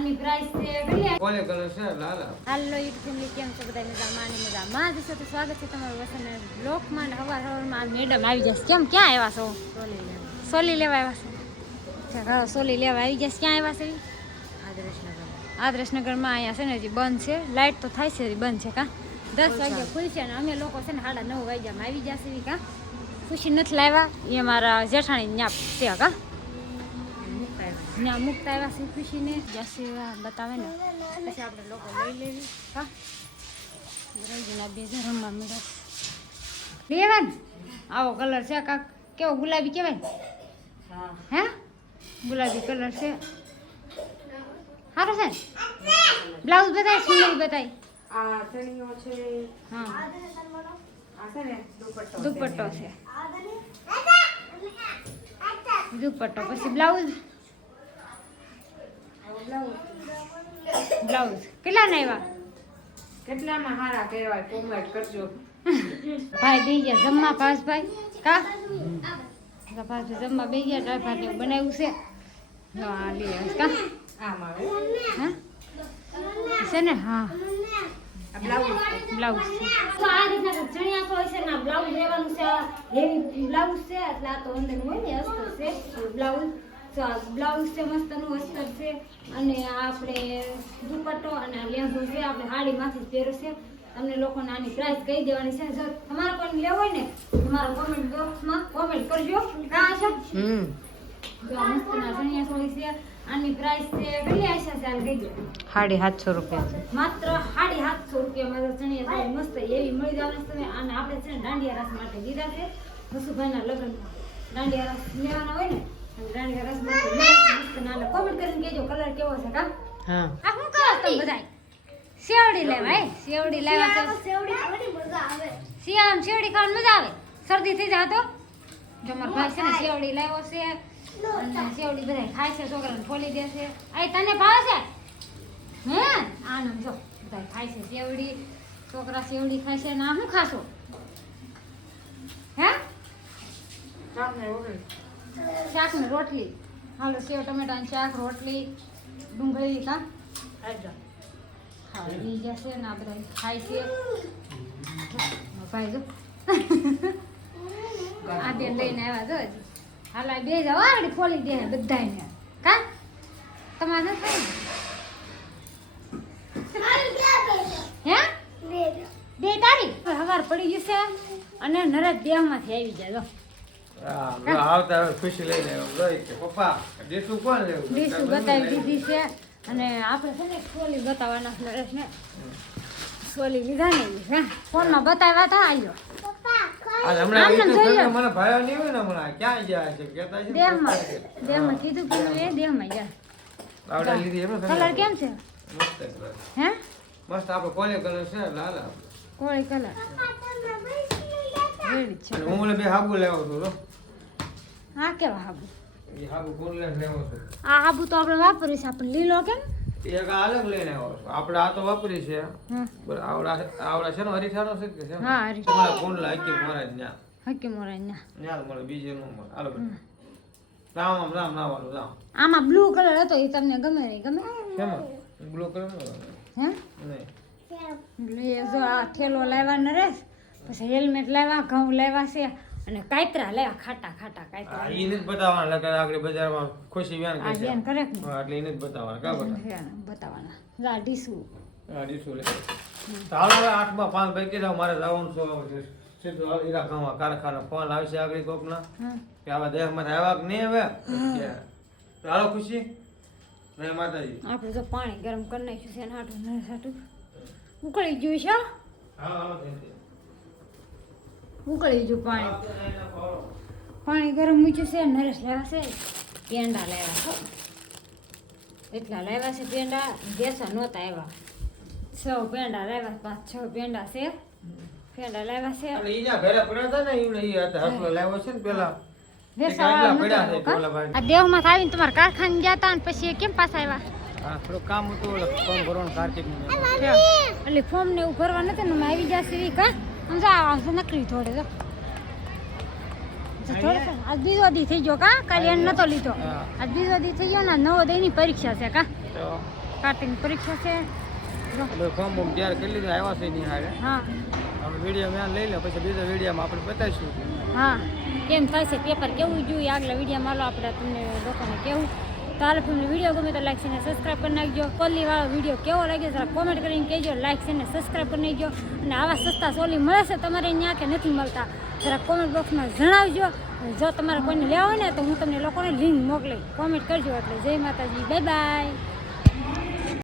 આની પ્રાઇસ છે કેટલી કોલે કલર છે? લાલ. હાલો યુટ્યુબ ફેમિલી કેમ છો? બધા મજામાં અને મજામાં જ છો? તો સ્વાગત છે તમારું વસન બ્લોકમાં હવાર હવારમાં મેડમ આવી જશે. કેમ ક્યાં આવ્યા છો? સોલી લેવા. આવ્યા છે? સોલી લેવા આવી જશે. ક્યાં આવ્યા છે? આદર્શનગરમાં. અહીંયા છે ને હજી બંધ છે. લાઇટ તો થાય છે હજી બંધ છે કા? દસ વાગે ખુલશે અને અમે લોકો છે ને સાડા નવ વાગ્યામાં આવી જશે કા? ખુશી નથી લાવ્યા. એ મારા જેઠાણી ન્યા છે કા? ત્યાં મુકતા આવ્યા છે ખુશીને જશે બતાવે ને. પછી આપણે લોકો લઈ લેવી. હા. બે રમવા મળ્યા લેવા આવો કલર છે કાક. કેવો ગુલાબી કહેવાય હે. ગુલાબી કલર છે. સારો છે? બ્લાઉઝ બતાય સુંદર બતાય? આ ચણીઓ છે. હા. ને દુપટ્ટો છે. દુપટ્ટો પછી બ્લાઉઝ બ્લાઉઝ. કેટલા ના આવ્યા કેટલામાં હારા કહેવાય કોમેન્ટ કરજો. ભાઈ બે ગયા જમવા પાસભાઈ કા? પાસ પાસભાઈ જમવા બે ગયા ટ્રાય ને બનાવ્યું છે? હા આ લે કા? આમ આવે. હા? છે ને? હા. આ બ્લાઉઝ. બ્લાઉઝ તો આ રીતના ચણિયા તો હશે ને બ્લાઉઝ લેવાનું છે હેવી બ્લાઉઝ છે એટલે આ તો અંદર હોય ને અસ્તર છે બ્લાઉઝ. બ્લાઉઝ છે મસ્તનું અસ્તર છે અને આપણે દુપટ્ટો અને લેંઘો છે આપણે હાડી માંથી પહેરો છે. તમને લોકોને આની પ્રાઇસ કહી દેવાની છે. જો તમારે કોઈ લેવો હોય ને તમારો કોમેન્ટ બોક્સમાં કોમેન્ટ કરજો. હા છે. આની પ્રાઇસ છે કેટલી આશા છે? હાલ કહી સાડી સાતસો રૂપિયા. છે માત્ર સાડી સાતસો ચણિયા ચોળી મસ્ત એવી મળી જવાની છે અને આપણે છે ને દાંડિયા રાસ માટે લીધા છે. વસુભાઈના લગ્નમાં દાંડિયા રાસ લેવાના હોય ને અને દાંડિયા મસ્ત મસ્ત કોમેન્ટ કરીને કહેજો કલર કેવો છે કા? હા. આ શું કરો તમે બધાય. સેવડી લેવાય સેવડી લેવા તો શિયાળામાં શેવડી ખાવાની મજા આવે? શરદી થઈ જાય તો? જો મારો ભાઈ છે ને શેવડી લાવ્યો છે અને શેવડી બધા ખાય છે છોકરાને ફોલી દે છે. આ તને ભાવે છે? હે? આનંદ જો બધા ખાય છે શેવડી. છોકરા શેવડી ખાય છે ને આ શું ખાશો? હે? ચાલને ઓગળી. શાક ને રોટલી. હાલો સેવ ટમેટાની શાક રોટલી ડુંગળી કા. હા એ જશે ને આ બધા ખાય છે. ભાઈ જો. આ બેન લઈને આવ્યા જો હજી. હાલ આ બે જવા આગળ ખોલી દે બધાને કા? તમારે? હે? બે તારીખ હવાર પડી જશે અને નરજ દેહમાંથી આવી જાય આવતા ખુશી લઈને આવ્યો જોઈ કે પપ્પા દેશું કોણ લેવું? ડીશું બતાવી દીધી છે. અને આપણે છે ને સોલી બતાવવાના નરેશને સોલી લીધા હે? ફોનમાં બતાવ્યા હતા આવ્યો મને ભાઈ નહીં હોય ને હમણાં ક્યાં ગયા છે? કહેતા છે દેહમાં દેહમાં કીધું કીધું એ દેહમાં ગયા. આવડા લીધી એમ કલર કેમ છે? મસ્ત હે? મસ્ત આપણો કોલે કલર છે લાલ. કોળી કલર. હું બે હાબુ લેવો છું જો. આ કેવા હાબુ એ હાબુ કોણ લેવો છું આ હાબુ તો આપણે વાપરીએ છીએ આપણે લીલો કેમ એ એક આ અલગ લઈને આવ્યો છું આપણે આ તો વાપરી છે હમ. બરાબર આવડા આવડા છે ને હરીઠાનો છે કે છે ને? હા, હરીઠા. તમારા કોંડલા હકી મોરા જ ન્યા હકી મોરા ના ન્યા મળે બીજે ન મળે હાલો બેટા રામ આમ રામ નાવાનું રામ આમાં બ્લુ કલર હતો એ તમને ગમે નહીં ગમે શેમાં બ્લુ કલર હે નહીં એટલે એ જો આ થેલો લાવ્યા નરેશ પછી હેલ્મેટ લાવ્યા ઘઉં લાવ્યા છે અને કાયતરા લાવ્યા ખાટા ખાટા કાયતરા. એને જ બતાવવાના લગા આગળ બજારમાં ખુશી વ્યાન આ છે કરે કે એટલે એને જ બતાવવાના કા બતા બતાવવાના. લા ડીસુ. હા ડીસુ લે. તાળો આઠમાં પાંચ ભાઈ કીધા મારે જવાનું છે સીધું હાલ ઈરા કારખાના ફોન આવશે આગળ કોકના. કે આવા દેહમાં આવ્યા કે નહીં હવે? તાળો ખુશી. રે માતાજી. આપણે તો પાણી ગરમ કરી નાખ્યું છે ને હાટું ને હાટું. ઉકળી ગયું છે હા. હા. ઉકળી ગયું પાણી. પાણી ગરમ મૂક્યું છે નરેશ લેવા છે. પેંડા લેવા છો. એટલા લેવા છે પેંડા. બેસા નહોતા આવ્યા છ પેંડા લેવા પાંચ છ પેંડા છે. પેંડા લેવા છે. અને ઈ ઘરે પડ્યા હતા ને ઈને ઈ હતા હસલો લાવ્યો છે ને પેલા? આ દેવમાં આવીને તમારા કારખાને ગયા હતા ને પછી કેમ પાછા આવ્યા? હા થોડું કામ હતું ફોર્મ ભરવાનું એટલે ફોર્મ ને એવું ભરવા નથી ને આવી જશે કા? આવશે નકરી થોડે તો. આજ બીજો દી થઈ ગયો કા? કાલે એને નતો લીધો. આજ બીજો દી થઈ ગયો ને આજ નવો દયની પરીક્ષા છે કા? તો? કાર્તિક પરીક્ષા છે. ફોર્મ બોમ તૈયાર કરી લીધું આવ્યા છે નહીં હારે. હા. હવે વીડિયો મેં લઈ લે પછી બીજા વિડીયોમાં આપણે બતાવીશું. હા. કેમ છે? પેપર કેવું જોઈએ આગલા વિડીયોમાં હાલો આપણે તમને લોકોને કેવું? તો હાલો તમને વીડિયો ગમે તો લાઈક છે સબસ્ક્રાઈબ કરી નાખજો. કોલી વાળો વીડિયો કેવો લાગ્યો જરા કોમેન્ટ કરીને કહેજો લાઈક છે ને સબસ્ક્રાઈબ કરી નાખજો. અને આવા સસ્તા સોલી મળે છે તમારે અહીંયા કે નથી મળતા, જરા કોમેન્ટ બોક્સમાં જણાવજો. જો તમારે કોઈને લેવા હોય ને તો હું તમને લોકોને લિંક મોકલી કોમેન્ટ કરજો એટલે. જય માતાજી બાય બાય